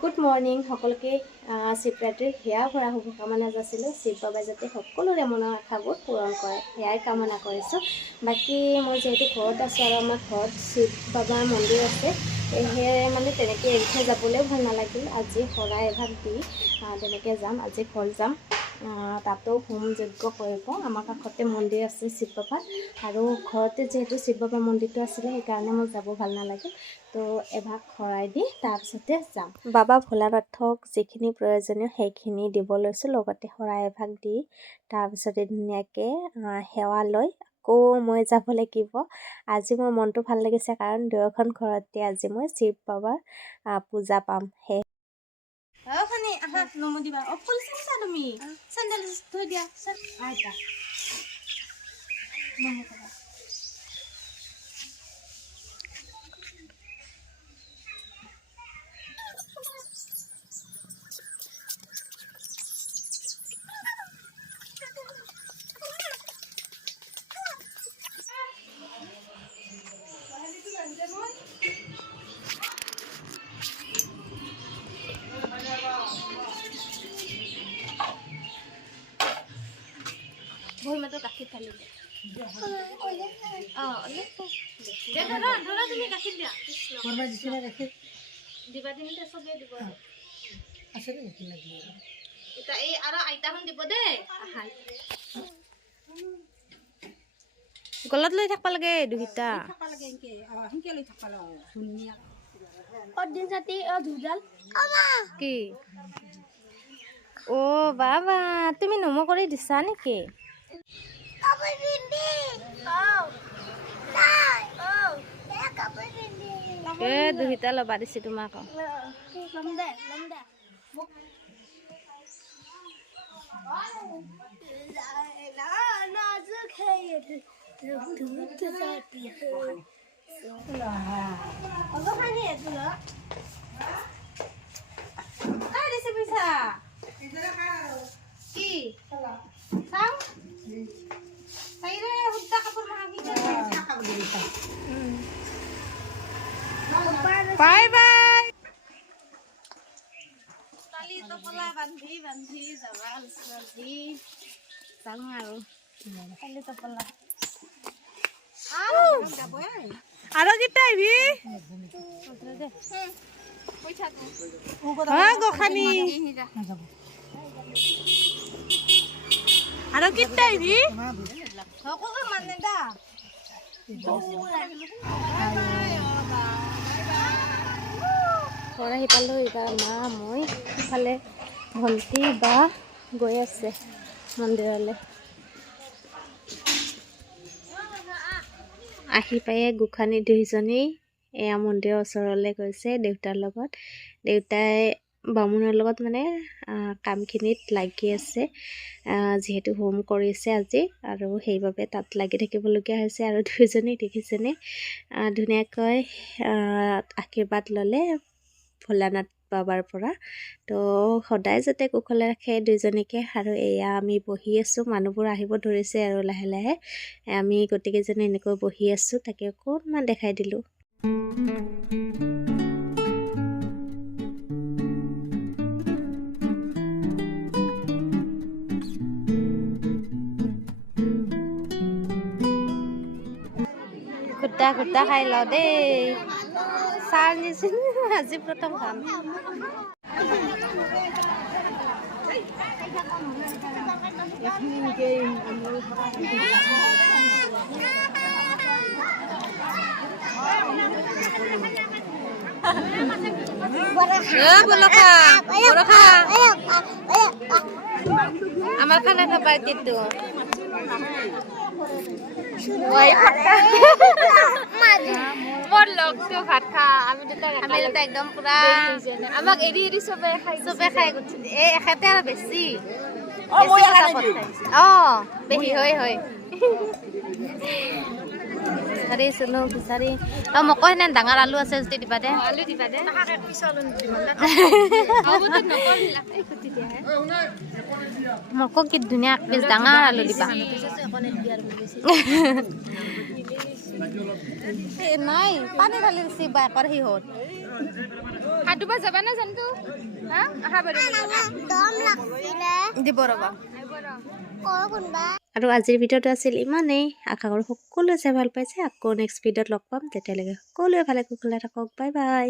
Good morning সকলোকে শিৱৰাত্ৰিৰ সেয়া ভৰা শুভকামনা যাচিলোঁ। শিৱ বাবাই যাতে সকলোৰে মনৰ আশাবোৰ পূৰণ কৰে সেয়াই কামনা কৰিছোঁ। বাকী মই যিহেতু ঘৰত আছোঁ আৰু আমাৰ ঘৰত শিৱ বাবাৰ মন্দিৰ আছে, সেয়ে মানে তেনেকৈ এৰি থৈ যাবলৈও ভাল নালাগিল। আজি শৰাই এভাগ দি তেনেকৈ যাম, আজি ঘৰ যাম। তাতো হোম যজ্ঞ কৰিব। আমাৰ কাষতে মন্দিৰ আছে শিৱ বাবাৰ, আৰু ঘৰতে যিহেতু শিৱ বাবাৰ মন্দিৰটো আছিলে সেইকাৰণে মই যাব ভাল নালাগিল। তো এভাগ শৰাই দি তাৰপিছতে যাম। বাবা ভোলানাথক যিখিনি প্ৰয়োজনীয় সেইখিনি দিব লৈছোঁ, লগতে শৰাই এভাগ দি তাৰপিছতে ধুনীয়াকৈ সেৱা লৈ আকৌ মই যাব লাগিব। আজি মোৰ মনটো ভাল লাগিছে, কাৰণ দুয়োখন ঘৰতে আজি মই শিৱ বাবাৰ পূজা পাম। সেই আহা নমো দিবা। ফুল চাইছা তুমি? চেণ্ডেল থৈ দিয়া আইতা নমো দিবা। ভৰিমাটো গাখীৰ ঢালি দিয়া। ধৰা তুমি গাখীৰ দিয়া। দিবা দিনতে চবেই দিব আছে এতিয়া এই আৰু আইতাখন দিব দেই। গলত লৈ থাকিব লাগে দুহিতা কি? অ বাবা তুমি নমো কৰি দিছা নেকি? দুহিতা ল'বা দিছে তোমাক। Bye bye. কালি টপলা বান্ধি বান্ধি যাবা আজি যাওঁ আৰু কালি টপলা আৰু কেইটা আহিবি গোসানী আৰু কেইটা আহিবি মানে দা আহি পালোঁ। এইবাৰ মা মই সিফালে ভণ্টি বা গৈ আছে মন্দিৰলৈ। আহি পায়ে গোসানী দুইজনী এয়া মন্দিৰৰ ওচৰলৈ গৈছে দেউতাৰ লগত। দেউতাই বামুণৰ লগত মানে কামখিনিত লাগি আছে, যিহেতু হোম কৰিছে আজি, আৰু সেইবাবে তাত লাগি থাকিবলগীয়া হৈছে। আৰু দুইজনী দেখিছেনে ধুনীয়াকৈ আশীৰ্বাদ ল'লে ভোলানাথ বাবাৰ পৰা। তো সদায় যাতে কুশলে ৰাখে দুইজনীকে। আৰু এয়া আমি বহি আছোঁ, মানুহবোৰ আহিব ধৰিছে আৰু লাহে লাহে আমি গোটেইকেইজনী এনেকৈ বহি আছোঁ। তাকে অকণমান দেখাই দিলোঁ। ঘুটা ঘুটা খাই লওঁ দেই। চাহ নিচিনা আজি প্ৰথম খাম। আমাৰ খানা খাবাৰ দিত ভাত খা আমি একদম পুৰা আমাক এৰি এৰি চবে খাই এই এখেতে আৰু বেছি বেছি হয় হয়। বিচাৰি চলো বিচাৰি মোকো সেনে ডাঙৰ আলু আছে যদি দিবা দে। আলু দিবা দে মোকো কি ধুনীয়া পিছ ডাঙৰ আলু দিবা। নাই পানী ঢালি দিছি বাইকৰ সিহঁত হাতুবা যাবা না জানতো হা আহা বাৰু দম লাগছিলে দিব ৰবা আৰু আজিৰ ভিডিঅ'টো আছিল ইমানেই। আশা কৰোঁ সকলোৱে চাই ভাল পাইছে। আকৌ নেক্সট ভিডিঅ'ত লগ পাম, তেতিয়ালৈকে সকলোৱে ভালে কুশলে থাকক। Bye bye.